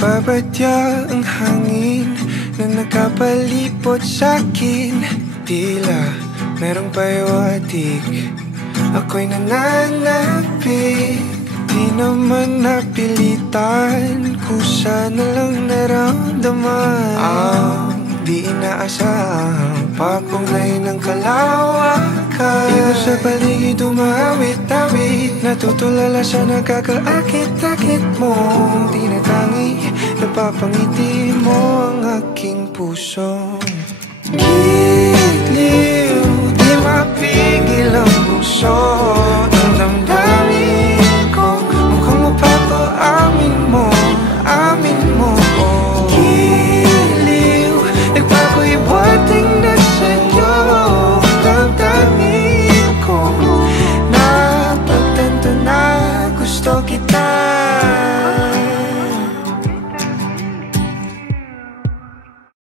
Nagbabadya ang hangin na nakapalipot sa'kin. Tila merong pahiwatig, ako'y nananapik. Di naman napilitan, kusa na lang naramdaman ang di inaasahang papunglay ng kalawakan. Di ko sa paligid umawit-awit, natutulala sa nakakaakit-akit mo. Di na tangi, napapangiti mo ang aking puso. Giliw, di mapigil ang puso. Ang damdamin ko, mukhang mapapaamin mo, amin mo. Giliw, nagbago'y buhating na sa'yo. Damdamin ko, napagtanto na gusto kita.